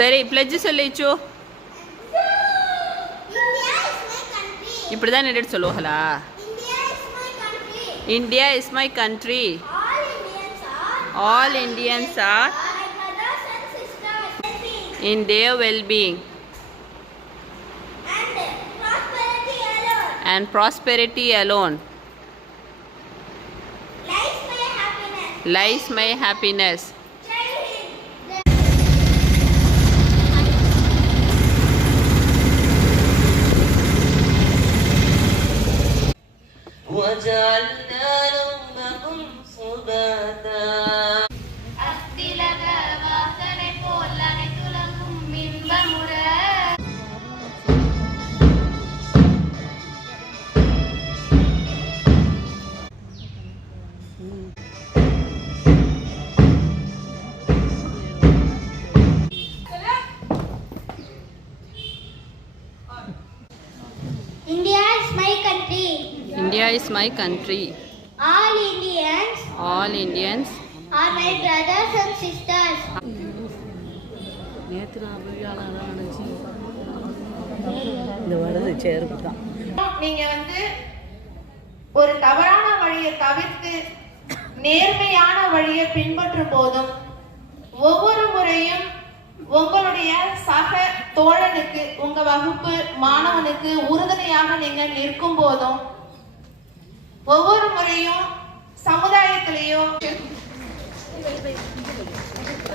சரி பிளட்ஜ் சொல்லிச்சு இப்படி தான் எடுத்து சொல்லுவாங்களா? India is my country. All Indians are in their well-being and prosperity alone lies my happiness. وجعلنا نومكم سباتا India is my country. India is my country. All Indians are my brothers and sisters. நீங்க ஒரு தவறான வழியை தவிர்த்து நேர்மையான வழியை பின்பற்றும் போதும் ஒவ்வொரு முறையும் உங்களுடைய சக தோழனுக்கு உங்க வகுப்பு மாணவனுக்கு உறுதுணையாக நீங்கள் நிற்கும் போதும் ஒவ்வொரு முறையும் சமுதாயத்திலேயும்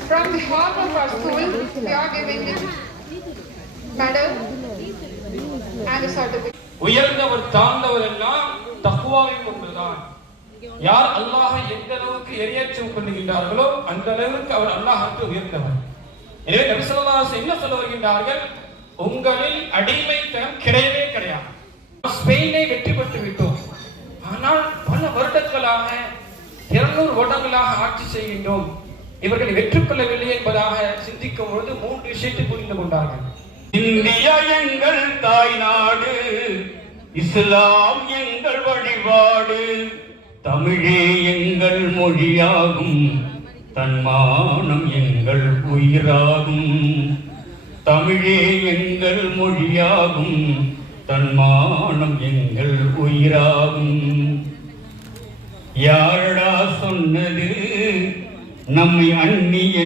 From the heart of our school, we are giving him medal and a certificate. உயர்ந்தவர் தாழ்ந்தவர் எல்லாம் தக்வாவை கொண்டுதான். யார் அல்லாஹை எந்த அளவுக்கு எரியேற்றம் பண்ணுகின்றார்களோ அந்த அளவுக்கு அவர் அல்லாஹ்வுக்கு உயர்ந்தவர். எனவே நபி ஸல்லல்லாஹு அலைஹி வஸல்லம் என்ன சொல்ல வருகின்றார்கள்? உங்களில் அடிமைத்தனம் கிடையவே கிடையாது. ஸ்பெயினை வெற்றி பெற்று விட்டோம், ஆனால் பல வருடங்களாக 200 வருடங்களாக ஆட்சி செய்கின்றோம், இவர்கள் வெற்றி கொள்ளவில்லை என்பதாக சிந்திக்கும் பொழுது 3 விஷயத்தை புரிந்து கொண்டார்கள். இந்தியா எங்கள் தாய் நாடு, இஸ்லாம் எங்கள் வழிபாடு, தமிழே எங்கள் மொழியாகும், தன்மானம் எங்கள் உயிராகும். தமிழே எங்கள் மொழியாகும், தன்மானம் எங்கள் உயிராகும். யாரடா சொன்னது நம்மை அந்நிய